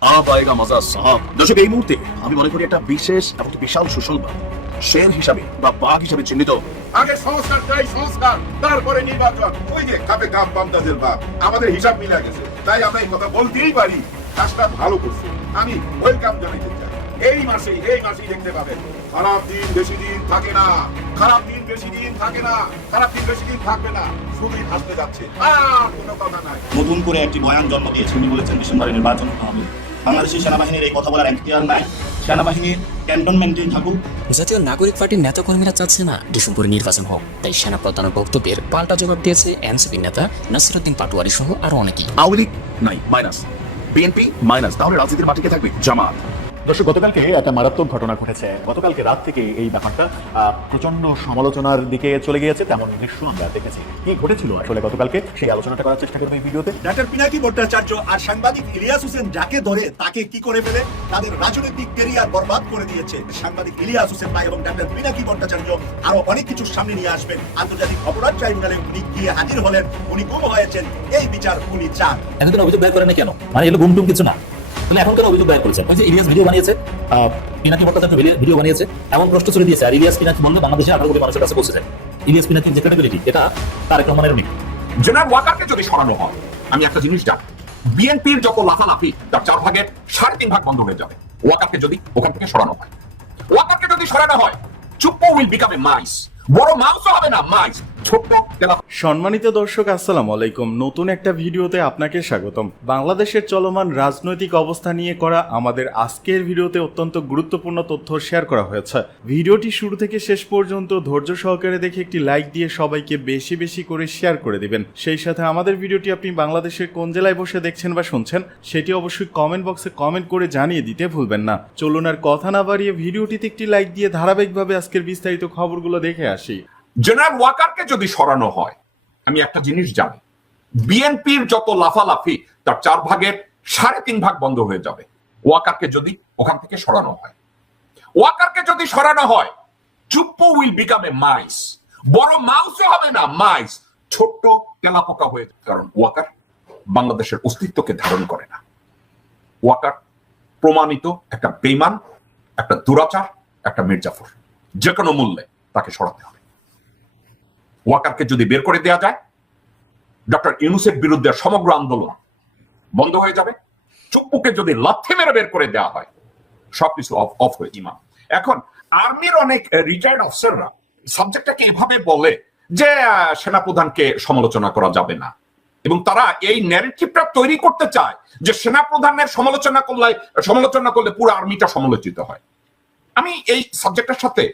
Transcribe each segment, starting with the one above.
আয়েগা মজা সাহাব। দর্শক এই মুহূর্তে আমি মনে করি একটা বিশেষ এবং বিশাল সুসংবাদ। শের হিসাবে বা বাঘ হিসাবে চিহ্নিত। আগে সংস্কার চাই সংস্কার। তারপরে নির্বাচন। ওই যে খাবে গাম বামদাদের বাপ আমাদের হিসাব মিলে গেছে। তাই আমরা এই কথা বলতেই পারি। কাজটা ভালো করছে। আমি ওয়েলকাম জানাইতে চাই। এই মাসেই এই মাসেই দেখতে পাবেন। খারাপ দিন বেশি দিন থাকে না। খারাপ দিন বেশি দিন থাকে না। খারাপ দিন বেশি দিন থাকবে না। শুধুই আসতে যাচ্ছে। আর কোনো কথা নাই। নতুন করে একটি বয়ান জন্ম দিয়েছে উনি বলেছেন ডিসেম্বরে নির্বাচন হবে। বাংলাদেশের সেনাবাহিনীর এই কথা বলার এখতিয়ার নাই। সেনাবাহিনীর ক্যান্টনমেন্টে থাকুক। জাতীয় নাগরিক পার্টির নেতাকর্মীরা চাচ্ছে না ডিসেম্বরে নির্বাচন হোক। তাই সেনা প্রধানের বক্তব্যের পাল্টা জবাব দিয়েছে এনসিপি নেতা নাসিরুদ্দিন পাটোয়ারি সহ আরও অনেকেই। আওয়ামী লীগ নাই মাইনাস। BNP minus. তাহলে রাজনীতির মাটিকে থাকবে? জামাত। দর্শক গতকালকে একটা মারাত্মক ঘটনা ঘটেছে। গতকালকে রাত থেকে এই ব্যাপারটা প্রচণ্ড সমালোচনার দিকে চলে গিয়েছে তেমন দৃশ্য আমরা দেখেছি। কি ঘটেছিল আসলে গতকালকে সেই আলোচনাটা করার চেষ্টা করব এই ভিডিওতে। ডাক্তার পিনাকি ভট্টাচার্য আর সাংবাদিক ইলিয়াস হোসেন যাকে ধরে তাকে কি করে ফেলে তাদের রাজনৈতিক কেরিয়ার বরবাদ করে দিয়েছে সাংবাদিক ইলিয়াস হোসেন ভাই এবং ডাক্তার পিনাকি ভট্টাচার্য। আরও অনেক কিছু সামনে নিয়ে আসবেন। আন্তর্জাতিক অপরাধ ট্রাইব্যুনালে উনি গিয়ে হাজির হলেন উনি গুম হয়েছেন এই বিচার উনি চান। এতদিন অভিযোগ দায়ের করেন কেন? মানে এগুলো গুমটুম কিছু না। তাহলে এখন কেন অভিযোগ দায়ের করেছেন? ওই যে ইলিয়াস ভিডিও বানিয়েছে পিনাকি ভট্টাচার্য ভিডিও- বানিয়েছে, এমন প্রশ্ন ছড়ে দিয়েছে, আর ইলিয়াস পিনাকি বললে বাংলাদেশে আঠারো কোটি মানুষের কাছে পৌঁছে যায়। ইলিয়াস পিনাকির যে ক্যাটাগরিটি এটা তারেক রহমানের মিক জেনারেল ওয়াকারকে যদি সরানো হয়, আমি একটা জিনিস জানি, বিএনপির যত লাফালাফি, তার চার ভাগের সাড়ে তিন ভাগ বন্ধ হয়ে যাবে। ওয়াকারকে যদি ওখান থেকে সরানো হয়। ওয়াকারকে যদি সরানো হয়, চুপ্পো উইল বিকাম এ মাইস বড় মাউসও হবে না মাইস সম্মানিত দর্শক, আসসালাম আলাইকুম। নতুন একটা ভিডিওতে আপনাকে স্বাগতম। বাংলাদেশের চলমান রাজনৈতিক অবস্থা নিয়ে করা আমাদের আজকের ভিডিওতে অত্যন্ত গুরুত্বপূর্ণ তথ্য শেয়ার করা হয়েছে। ভিডিওটি শুরু থেকে শেষ পর্যন্ত ধৈর্য সহকারে দেখে একটি লাইক দিয়ে সবাইকে বেশি বেশি করে শেয়ার করে দিবেন। সেই সাথে আমাদের ভিডিওটি আপনি বাংলাদেশের কোন জেলায় বসে দেখছেন বা শুনছেন, সেটি অবশ্যই কমেন্ট বক্সে কমেন্ট করে জানিয়ে দিতে ভুলবেন না। চলুন আর কথা না বাড়িয়ে ভিডিওটিতে একটি লাইক দিয়ে ধারাবাহিকভাবে আজকের বিস্তারিত খবরগুলো দেখে আসি। জেনারেল ওয়াকারকে যদি সরানো হয়, আমি একটা জিনিস জানি, বিএনপির যত লাফালাফি, তার চার ভাগের সাড়ে তিন ভাগ বন্ধ হয়ে যাবে। ওয়াকারকে যদি ওখান থেকে সরানো হয়। ওয়াকারকে যদি সরানো হয়, চুপ্পো উইল বিকাম এ মাইস বড় মাউসও হবে না মাইস ছোট্ট তেলাপোকা হয়ে কারণ ওয়াকার বাংলাদেশের অস্তিত্বকে ধারণ করে না। ওয়াকার প্রমাণিত একটা বেইমান, একটা দুরাচার, একটা মির্জাফর। যে কোনো মূল্যে তাকে সরাতে হবে। ওয়াকারকে যদি বের করে দেওয়া যায়, ডক্টর ইউনুসের বিরুদ্ধে সমগ্র আন্দোলন বন্ধ হয়ে যাবে। চুপ্পুকে যদি লাথি মেরে বের করে দেওয়া হয়, সবকিছু অফ অফ হয়ে ইমাম এখন আর্মির অনেক রিটায়ার্ড অফিসাররা সাবজেক্টটাকে এভাবে বলে যে সেনাপ্রধানকে সমালোচনা করা যাবে না। এবং তারা এই ন্যারেটিভটা তৈরি করতে চায় যে সেনাপ্রধানের সমালোচনা করলে সমালোচনা করলে পুরো আর্মিটা সমালোচিত হয়। আমি এই সাবজেক্টের সাথে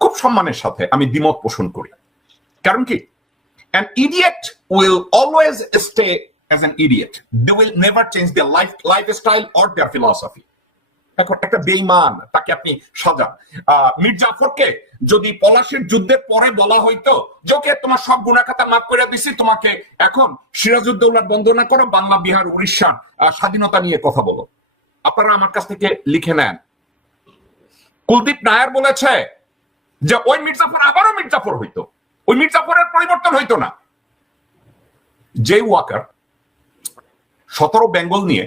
খুব সম্মানের সাথে আমি দ্বিমত পোষণ করি। কারণ কি? An idiot will always stay as an idiot. They will never change their life, lifestyle or their philosophy. এখন একটা বেইমান তাকে আপনি যদি যুদ্ধের পরে বলা হইতো যে তোমার সব গুণাখাতা মাফ করে দিছি, তোমাকে এখন সিরাজউদ্দৌলার বন্দনা করো, বাংলা, বিহার উড়িষ্যার স্বাধীনতা নিয়ে কথা বলো। আপনারা আমার কাছ থেকে লিখে নেন। কুলদীপ নায়ার বলেছে যে, ওই মির্জাফর আবারও মির্জাফর হইতো। ওই মির্জাফরের পরিবর্তন হইতো না। যে ওয়াকার সতেরো বেঙ্গল নিয়ে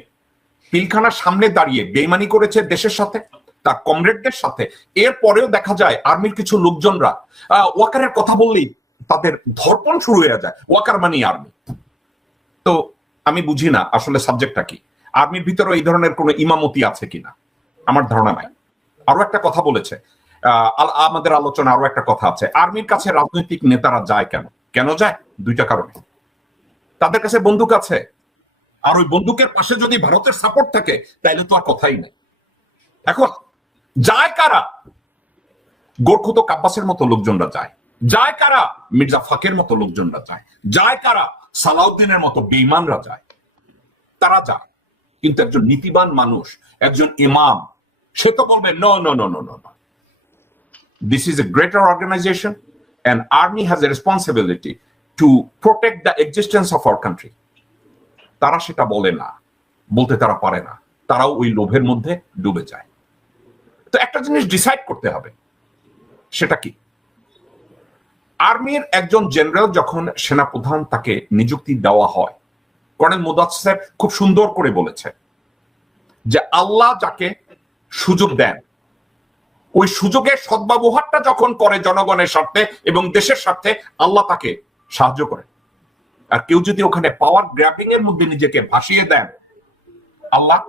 পিলখানার সামনে দাঁড়িয়ে বেইমানি করেছে দেশের সাথে, তার কমরেডদের সাথে। এর পরেও দেখা যায় আর্মির কিছু লোকজনরা ওয়াকারের কথা বললেই তাদের ধর্পণ শুরু হয়ে যায়, ওয়াকার মানি আর্মি। তো আমি বুঝি না আসলে সাবজেক্টটা কি। আর্মির ভিতরে এই ধরনের কোনো ইমামতি আছে কিনা? আমার ধারণা নাই। আরও একটা কথা বলেছে আমাদের আলোচনা আরও একটা কথা আছে। আর্মির কাছে রাজনৈতিক নেতারা যায় কেন? কেন যায়? দুইটা কারণে। তাদের কাছে বন্দুক আছে। আর ওই বন্দুকের পাশে যদি ভারতের সাপোর্ট থাকে, তাইলে তো আর কথাই নেই। এখন, যায় কারা? গোর্খুত কাব্বাসের মতো লোকজনরা যায়। যায় কারা? মির্জা ফাকের মতো লোকজনরা যায়। যায় কারা? সালাউদ্দিনের মতো বেইমানরা যায়। তারা যায়। কিন্তু একজন নীতিবান মানুষ, একজন ইমাম, সে তো বলবে ন ন ন ন no this is a greater organization, and army has a responsibility to protect the existence of our country. তারা সেটা বলে না, বলতে তারা পারে না। তারাও ওই লোভের মধ্যে ডুবে যায়। তো একটা জিনিস ডিসাইড করতে হবে, সেটা কি? আর্মির একজন জেনারেল যখন সেনাপ্রধান তাকে নিযুক্তি দেওয়া হয়, কর্নেল মুদাসের খুব সুন্দর করে বলেছে যে আল্লাহ যাকে সুযোগ দেন ওই সুযোগের সদ্ব্যবহারটা যখন করে জনগণের স্বার্থে এবং দেশের স্বার্থে, আল্লাহ তাকে সাহায্য করে। আর কেউ যদি ওখানে পাওয়ার গ্র্যাবিং এর মধ্যে নিজেকে ভাসিয়ে দেন, আল্লাহ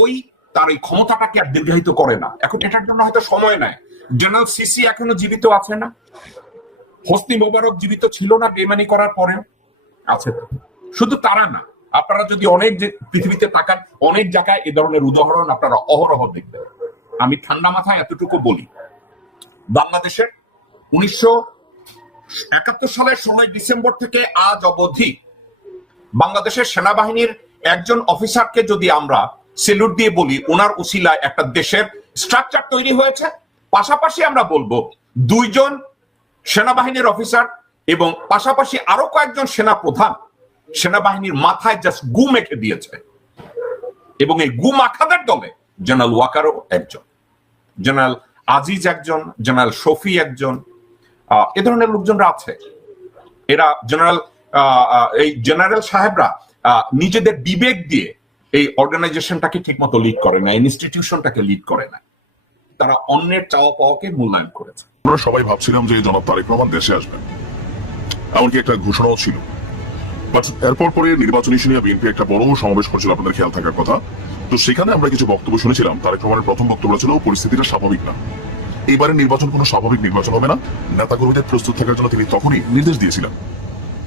ওই তার এই ক্ষমতাটাকে আর দীর্ঘায়িত করে না। এখন এটার জন্য হয়তো সময় নেয় জেনারেল সিসি এখনও জীবিত আছে না। হস্তি মোবারক জীবিত ছিল না বেমানি করার পরেও। আছে শুধু তারা না, আপনারা যদি অনেক পৃথিবীতে তাকান, অনেক জায়গায় এ ধরনের উদাহরণ আপনারা অহরহ দেখবেন। আমি ঠান্ডা মাথায় এতটুকু বলি বাংলাদেশের উনিশশো একাত্তর সালের ষোলোই ডিসেম্বর থেকে আজ অবধি বাংলাদেশের সেনাবাহিনীর একজন অফিসারকে যদি আমরা সেলুট দিয়ে বলি, ওনার উসিলায় একটা দেশের স্ট্রাকচার তৈরি হয়েছে। পাশাপাশি আমরা বলব, দুইজন সেনাবাহিনীর অফিসার এবং পাশাপাশি আরও কয়েকজন সেনা প্রধান সেনাবাহিনীর মাথায় জাস্ট গু মেখে দিয়েছে। এবং এই গু মাখাদের দলে জেনারেল ওয়াকারও একজন। জেনারেল আজিজ একজন, জেনারেল শফি একজন এ ধরনের লোকজনরা আছে। এরা জেনারেল এই জেনারেল সাহেবরা নিজেদের বিবেক দিয়ে এই অর্গানাইজেশনটাকে ঠিকমতো লিড করে না ইনস্টিটিউশনটাকে লিড করে না। তারা অন্যের চাওয়া পাওয়াকে মূল্যায়ন করেছে। আমরা সবাই ভাবছিলাম যে জনাব তারেক রহমান দেশে আসবেন এমনকি একটা ঘোষণাও ছিল। বাট এরপর পরে নির্বাচন নিয়ে বিএনপি একটা বড় সমাবেশ করছিল, আপনাদের খেয়াল থাকার কথা। তো সেখানে আমরা কিছু বক্তব্য শুনেছিলাম, তারেক রহমানের প্রথম বক্তব্য ছিল, পরিস্থিতিটা স্বাভাবিক না। এইবারে নির্বাচন কোনো স্বাভাবিক নির্বাচন হবে না। নেতাকর্মীদের প্রস্তুত থাকার জন্য তিনি তখনই নির্দেশ দিয়েছিলেন।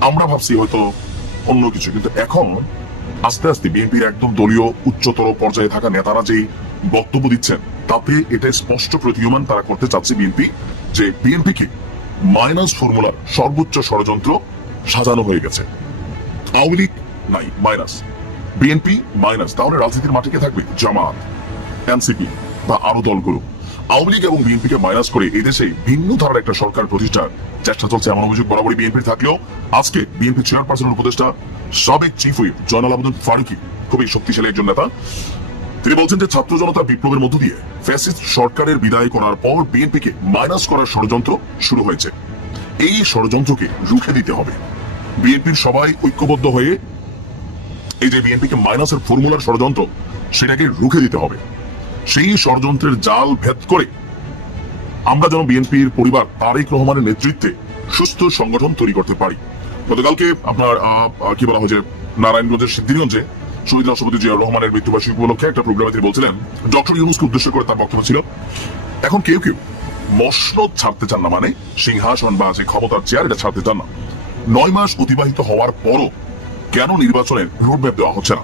আমরা ভাবছি হয়তো অন্য কিছু, কিন্তু এখন আস্তে আস্তে বিএনপির একদম দলীয় উচ্চতর পর্যায়ে থাকা নেতারা যেই বক্তব্য দিচ্ছেন, তাতে এটা স্পষ্ট প্রতীয়মান তারা করতে চাচ্ছে বিএনপি যে বিএনপি বিএনপিকে মাইনাস ফর্মুলার সর্বোচ্চ ষড়যন্ত্র সাজানো হয়ে গেছে। আওয়ামী লীগ, নাই, মাইনাস। BNP, minus. তাহলে রাজনীতির মাঠে কে থাকবে? জামাত, এনসিপি বা আরও দলগুলো। আওয়ামী লীগ এবং বিএনপিকে মাইনাস করে এই দেশে ভিন্ন ধারার একটা সরকার প্রতিষ্ঠার চেষ্টা চলছে, এমন অভিযোগ বরাবরই থাকলেও। আজকে বিএনপি উপদেষ্টা, সাবেক চিফ হুইপ জয়নাল ফারুকি, খুবই শক্তিশালী একজন নেতা। তিনি বলছেন যে ছাত্র জনতা বিপ্লবের মধ্য দিয়ে ফ্যাসিস্ট সরকারের বিদায় করার পর বিএনপিকে মাইনাস করার ষড়যন্ত্র শুরু হয়েছে। এই ষড়যন্ত্রকে রুখে দিতে হবে। বিএনপির সবাই ঐক্যবদ্ধ হয়ে এই যে বিএনপিকে মাইনাসের ফর্মুলার ষড়যন্ত্র, সেটাকে রুখে দিতে হবে। সেই ষড়যন্ত্রের জাল ভেদ করে আমরা যেন বিএনপির পরিবার তারেক রহমানের নেতৃত্বে সুস্থ সংগঠন তৈরি করতে পারি। গতকালকে আপনার কি বলা হয় যে নারায়ণগঞ্জের সিদ্ধিরগঞ্জে শহীদ রাষ্ট্রপতি জিয়াউর রহমানের মৃত্যুবার্ষিকী উপলক্ষে একটা প্রোগ্রামে তিনি বলছিলেন, ডক্টর ইউনুসকে উদ্দেশ্য করে তার বক্তব্য ছিল, এখন কেউ কেউ মসনদ ছাড়তে চান না মানে সিংহাসন বা যে ক্ষমতার চেয়ার এটা ছাড়তে চান না। নয় মাস অতিবাহিত হওয়ার পরও কেন নির্বাচনের রোডম্যাপ দেওয়া হচ্ছে না?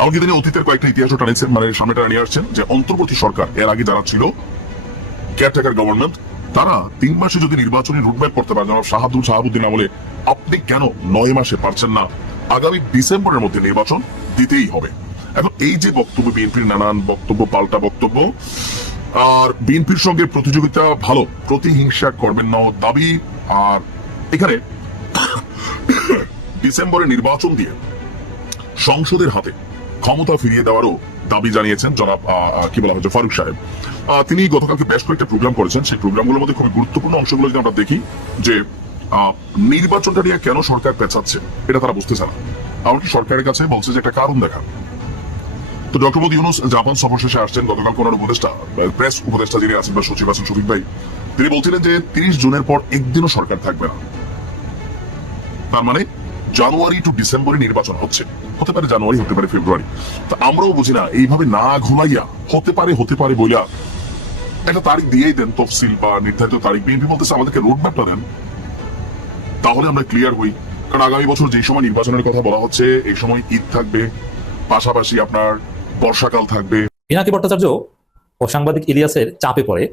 এমনকি তিনি অতীতের কয়েকটা ইতিহাসও টানিয়েছেন মানে সামনেটা নিয়ে আসছেন, যে অন্তর্বর্তী সরকার, এর আগে যারা ছিল কেয়ারটেকার গভর্নমেন্ট তারা তিন মাসে যদি নির্বাচনী রুটম্যাপ করতে পারে যেমন শাহাদুল শাহাবুদ্দিন আমলে, আপনি কেন নয় মাসে পারছেন না? আগামী ডিসেম্বরের মধ্যে নির্বাচন দিতেই হবে। এখন এই যে বক্তব্য, বিএনপির নানান বক্তব্য, পাল্টা বক্তব্য, আর বিএনপির সঙ্গে প্রতিযোগিতা ভালো, প্রতিহিংসা করবেন না দাবি, আর এখানে ডিসেম্বরে নির্বাচন দিয়ে সংসদের হাতে ক্ষমতা ফিরিয়ে দেওয়ারও দাবি জানিয়েছেন জনাব কি বলা হচ্ছে ফারুক সাহেব। তিনি গতকালকে বেশ কয়েকটা প্রোগ্রাম করেছেন। সেই প্রোগ্রামগুলোর মধ্যে খুবই গুরুত্বপূর্ণ অংশগুলো যদি আমরা দেখি, যে নির্বাচনটা নিয়ে কেন সরকার পেছাচ্ছে এটা তারা বুঝতেছে না। এমনকি সরকারের কাছে বলছে যে, একটা কারণ দেখা। তো ডক্টর মোদী ইউনুস জাপান সফর শেষে আসছেন গতকাল কোন উপদেষ্টা প্রেস উপদেষ্টা যিনি আছেন, বা সচিব আছেন, শফিক ভাই, তিনি বলছিলেন যে, তিরিশ জুনের পর একদিনও সরকার থাকবে না। তার মানে জানুয়ারি টু ডিসেম্বরে নির্বাচন হচ্ছে। হতে পারে জানুয়ারি, হতে পারে ফেব্রুয়ারি। তা আমরাও বুঝি না, এইভাবে না ঘুমাইয়া হতে পারে হতে পারে বইলা একটা তারিখ দিয়েই দেন তফসিল বা নির্ধারিত তারিখ। বিএনপি বলতেছে আমাদেরকে রোডম্যাপটা দেন। তাহলে আমরা ক্লিয়ার হই। কারণ আগামী বছর যেই সময় নির্বাচনের কথা বলা হচ্ছে, এই সময় ঈদ থাকবে, পাশাপাশি আপনার বর্ষাকাল থাকবে। পিনাকি ভট্টাচার্য ও সাংবাদিক ইলিয়াসের চাপে পড়ে।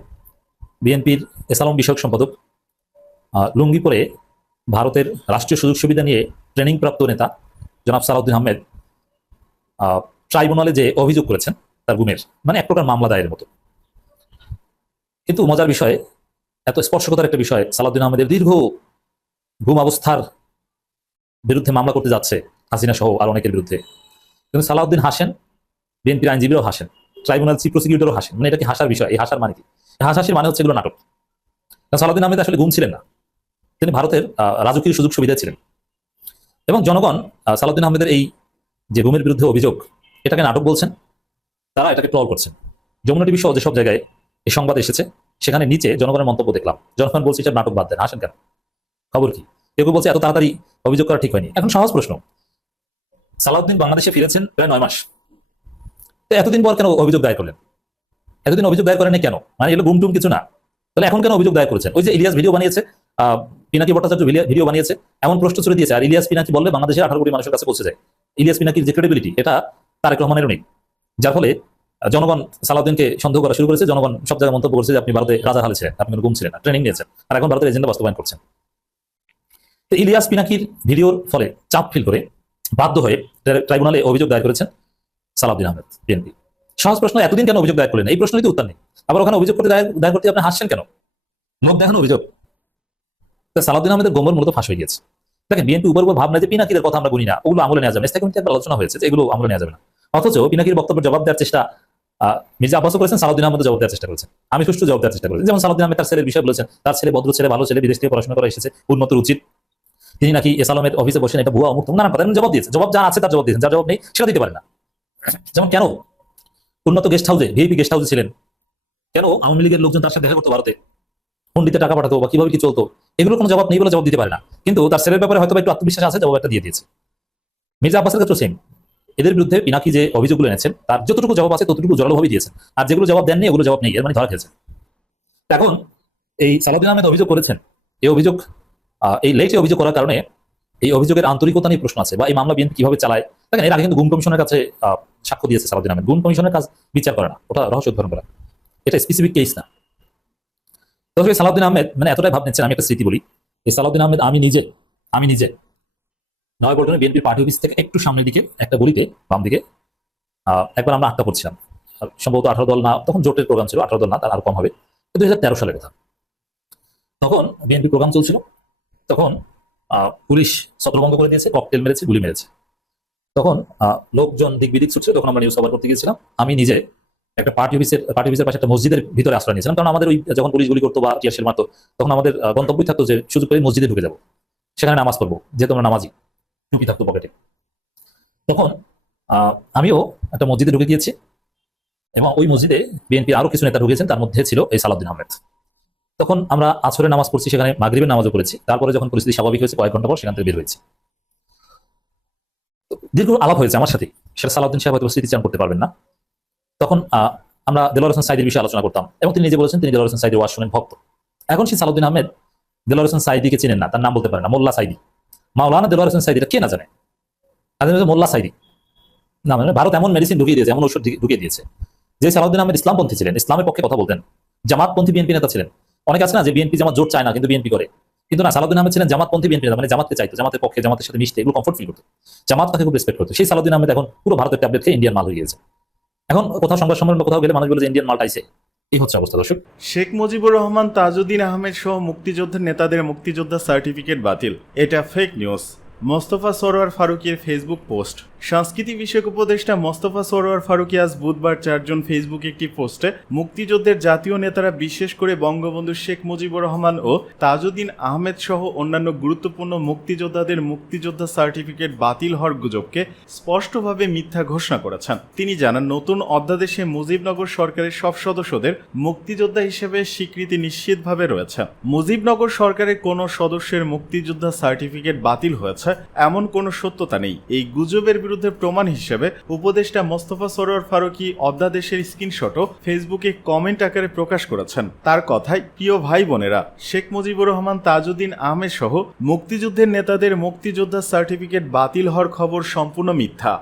বিএনপির এসালম বিষয়ক সম্পাদক লুঙ্গি পরে ভারতের রাষ্ট্রীয় সুযোগ সুবিধা নিয়ে ট্রেনিং প্রাপ্ত নেতা জনাব সালাউদ্দিন আহমেদ আহ, ট্রাইব্যুনালে যে অভিযোগ করেছেন তার গুমের মানে এক প্রকার মামলা দায়ের মতো। কিন্তু মজার বিষয়ে এত স্পর্শকতার একটা বিষয় সালাউদ্দিন আহমেদের দীর্ঘ ঘুম অবস্থার বিরুদ্ধে মামলা করতে যাচ্ছে হাসিনা সহ আর অনেকের বিরুদ্ধে। কিন্তু সালাউদ্দিন হাসেন বিএনপির আইনজীবীরাও হাসেন ট্রাইব্যুনাল চিফ প্রসিকিউটরও হাসেন মানে এটা কি হাসার বিষয়? এই হাসার মানে কি? হাসাহাসির মানে হচ্ছে এগুলো নাটক। সালাউদ্দিন আহমেদ আসলে ঘুম ছিলেন না। তিনি ভারতের রাজকীয় সুযোগ সুবিধা ছিলেন। এবং জনগণ সালাউদ্দিন আহমেদের এই যে ঘুমের বিরুদ্ধে অভিযোগ, এটাকে নাটক বলছেন, তারা এটাকে ট্রল করছেন। যমুনা টিভি সহ যেসব জায়গায় এই সংবাদ এসেছে, সেখানে নিচে জনগণের মন্তব্য দেখলাম। জনগণ বলছে এটা নাটক বাদ দেন। আসেন কেন? খবর কি? কেউ বলছে, এত তাড়াতাড়ি অভিযোগ করা ঠিক হয়নি। এখন সহজ প্রশ্ন। সালাউদ্দিন বাংলাদেশে ফিরেছেন প্রায় নয় মাস। তো এতদিন পর কেন অভিযোগ দায়ের করলেন? এতদিন অভিযোগ দায়ের করেনি কেন? মানে এগুলো গুমটুম কিছু না। তাহলে এখন কেন অভিযোগ দায়ের করেছেন? ওই যে ইলিয়াস ভিডিও বানিয়েছে পিনাকি ভট্টাচার্য ভিডিও- বানিয়েছে, এমন প্রশ্ন ছুড়ে দিয়েছে। আর ইলিয়াস পিনাকি বললে বাংলাদেশের আঠারো কোটি মানুষের কাছে পৌঁছে যায়। ইলিয়াস পিনাকির যে ক্রেডিবিলিটি এটা তারেক রহমানেরও নেই। যার ফলে জনগণ সালাউদ্দিনকে সন্দেহ করা শুরু করেছে। জনগণ সব জায়গায় মন্তব্য করেছে যে আপনি ভারতে রাজা হালে ছিলেন আপনি কোনো না ট্রেনিং নিয়েছেন। আর এখন ভারতের এজেন্ডা বাস্তবায়ন করছেন। তো ইলিয়াস পিনাকির ভিডিওর ফলে চাপ ফিল করে বাধ্য হয়ে ট্রাইব্যুনালে অভিযোগ দায়ের করেছেন সালাউদ্দিন আহমেদ, বিএনপি। সহজ প্রশ্ন, এতদিন কেন অভিযোগ দায়ের করলেন? এই প্রশ্নই তো উত্তর নেই। আবার ওখানে অভিযোগ করতে দায়ের করতে আপনি হাসছেন কেন? লোক দেখানো অভিযোগ। সালাউদ্দিন আহমেদের গোমর মূলত ফাঁস হয়ে গিয়েছে। দেখেন, বিএনপি উপর উপর ভাবনা যে পিনাকিদের কথা আমরা গুনি না, ওগুলো আমলে নেওয়া যাবে না। কমিটি আলোচনা হয়েছে এগুলো আমলে নেওয়া যাবে না। অথচ পিনাকির বক্তব্যের জবাব দেওয়ার চেষ্টা মির্জা আব্বাসও করেছেন, সালাউদ্দিন আহমেদ জবাব দেওয়ার চেষ্টা করেছেন। আমি সুষ্ঠু জবাব দেওয়ার চেষ্টা করেছি। যেমন সালাউদ্দিন আহমেদ তার ছেলের বিষয় বলেছেন, তার ছেলে ভদ্র ছেলে, ভালো ছেলে, বিদেশ থেকে পড়াশোনা করে এসেছে উন্নত উচিত তিনি নাকি এসালামের অফিসে বসেন এটা ভুয়া অমুক নানা কথা জবাব দিয়েছে। জবাব যা আছে তার জবাব দিয়েছেন, যার জবাব নেই সেটা দিতে পারে না। যেমন কেন উন্নত গেস্ট হাউসে ভিআইপি গেস্ট হাউসে ছিলেন? কেন আওয়ামী লীগের লোকজন তার সাথে দেখা করতো ভারতে? পন্ডিতে টাকা পাঠাতো বা কীভাবে কি চলতো এগুলো কোনো জবাব নেই বলে জবাব দিতে পারে না। কিন্তু তার ছেলের ব্যাপারে হয়তো একটু আত্মবিশ্বাস আছে, জবাব একটা দিয়ে দিয়েছে। মির্জা আব্বাসের ক্ষেত্রে সেম এদের বিরুদ্ধে পিনাকি যে অভিযোগগুলো এনেছেন, তার যতটুকু জবাব আছে, ততটুকু জোরালোভাবে দিয়েছেন। আর যেগুলো জবাব দেননি ওগুলো জবাব নেই, এর মানে ধরা খেয়েছে। এখন এই সালাউদ্দিন আহমেদ অভিযোগ করেছেন, এই অভিযোগ এই লেটে অভিযোগ করার কারণে এই অভিযোগের আন্তরিকতা নিয়ে প্রশ্ন আছে বা এই মামলা বিএনপি কীভাবে চালায় দেখেন এর আগে কিন্তু গুম কমিশনের কাছে সাক্ষ্য দিয়েছে সালাউদ্দিন আহমেদ। গুম কমিশনের কাজ বিচার করে না, ওটা রহস্য উদ্ধারণ করা। এটা স্পেসিফিক কেস না। তবে সালাউদ্দিন আহমেদ মানে এতটাই ভাব নিচ্ছেন, আমি একটা স্মৃতি বলি। এই সালাউদ্দিন আহমেদ, আমি নিজে আমি নিজে নয় পল্টনে বিএনপির পার্টি অফিস থেকে একটু সামনের দিকে, একটা গলিতে, বাম দিকে একবার আমরা আটটা পড়ছিলাম। সম্ভবত আঠারো দল না, তখন জোটের প্রোগ্রাম ছিল, আঠারো দল না, তার আরও কম হবে। দুই হাজার তেরো সালের কথা। তখন বিএনপি প্রোগ্রাম চলছিল, তখন পুলিশ ছত্রভঙ্গ করে দিয়েছে ককটেল মেরেছে, গুলি মেরেছে। তখন লোকজন দিক বিদিক ছুটছিল, তখন আমরা নিউজ কভার করতে গিয়েছিলাম। আমি নিজে একটা পার্টি অফিসের পার্টি অফিসের পাশে একটা মসজিদের ভিতরে আশ্রয় নিয়েছিলাম। কারণ আমাদের ওই যখন পুলিশ গুলি করতো বা টিয়ারশেল মারতো, তখন আমাদের গন্তব্যই থাকতো যে সুযোগ পেলে মসজিদে ঢুকে যাব। সেখানে নামাজ পড়ব, যেহেতু আমরা নামাজি, টুপি থাকতো পকেটে। তখন আমিও একটা মসজিদে ঢুকে গিয়েছি এবং ওই মসজিদে বিএনপি আরও কিছু নেতা ঢুকেছেন, তার মধ্যে ছিল এই সালাউদ্দিন আহমেদ। তখন আমরা আছরের নামাজ পড়ছি, সেখানে মাগরিবের নামাজও পড়েছি। তারপরে যখন পরিস্থিতি স্বাভাবিক হয়েছে, কয়েক ঘণ্টা পর সেখান থেকে বের হয়েছে। দীর্ঘ আলাপ হয়েছে আমার সাথে সেটা সালাউদ্দিন সাহেব হয়তো স্মৃতিচারণ করতে পারবেন না। তখন আমরা দেলোয়ার হোসেন সাইদের বিষয়ে আলোচনা করতাম। এবং তিনি নিজে বলেছেন, তিনি দেলোয়ার হোসেন সাইদের ওয়াজ ভক্ত। এখন সেই সালাউদ্দিন আহমেদ দেলোয়ার হোসেন সাইদিকে চিনেন না, তার নাম বলতে পারেন না, মোল্লা সাইদি। মাওলানা দেলোয়ার হোসেন সাইদিটা কে না জানে? মোল্লা সাইদি। না মানে ভারত এমন মেডিসিন ঢুকিয়ে দিয়েছে, এমন ঔষধ ঢুকিয়ে- দিয়েছে, যে সালাউদ্দিন আহমেদ ইসলামপন্থী ছিলেন, ইসলামের পক্ষে কথা বলতেন। জামাতপন্থী বিএনপি নেতা ছিলেন। অনেক আছে না, যে বিএনপি জামাত জোট চায় না, কিন্তু বিএনপি করে। কিন্তু না, সালাউদ্দিন আহমেদ ছিলেন জামাতপন্থী বিএনপি নেতা মানে জামাতকে চাইতো, জামাতের পক্ষে, জামাতের সাথে মিশতে, এগুলো কমফোর্ট ফিল করতো। জামাত তাকে খুব রেসপেক্ট করতো। সেই সালাউদ্দিন আহমেদ এখন পুরো ভারতের ট্যাবলেট খেয়ে ইন্ডিয়ান মাল হয়ে গিয়েছে। এখন কোথাও সংবাদ সম্মেলন কোথাও গেলে মানুষ বলে যে ইন্ডিয়ান আইছে এই হচ্ছে অবস্থা, দর্শক। শেখ মুজিবুর রহমান, তাজউদ্দিন আহমেদ সহ মুক্তিযোদ্ধার নেতাদের মুক্তিযোদ্ধা সার্টিফিকেট বাতিল। এটা ফেক নিউজ মোস্তফা সরোয়ার ফারুকের ফেসবুক পোস্ট সংস্কৃতি বিষয়ক উপদেষ্টা মোস্তফা সরোয়ার ফারুকি আজ বুধবার চারজন ফেসবুকে একটি পোস্টে মুক্তিযুদ্ধের জাতীয় নেতারা বিশেষ করে বঙ্গবন্ধু শেখ মুজিবুর রহমান ও তাজউদ্দিন আহমেদ সহ অন্যান্য গুরুত্বপূর্ণ মুক্তিযোদ্ধাদের মুক্তিযোদ্ধা সার্টিফিকেট বাতিল হওয়ার গুজবকে স্পষ্টভাবে মিথ্যা ঘোষণা করেছেন। তিনি জানান, নতুন অধ্যাদেশে মুজিবনগর সরকারের সব সদস্যদের মুক্তিযোদ্ধা হিসেবে স্বীকৃতি নিশ্চিতভাবে রয়েছে। মুজিবনগর সরকারের কোনো সদস্যের মুক্তিযোদ্ধা সার্টিফিকেট বাতিল হয়েছে, এমন কোনো সত্যতা নেই। এই গুজবের বিরুদ্ধে প্রমাণ হিসেবে উপদেষ্টা মোস্তফা সরোয়ার ফারুকি অধ্যাদেশের স্ক্রিনশটও ফেসবুকে কমেন্ট আকারে প্রকাশ করেছেন। তার কথায়, প্রিয় ভাই বোনেরা, শেখ মুজিবুর রহমান, তাজউদ্দিন আহমেদ সহ মুক্তিযুদ্ধের নেতাদের মুক্তিযোদ্ধা সার্টিফিকেট বাতিল হওয়ার খবর সম্পূর্ণ মিথ্যা।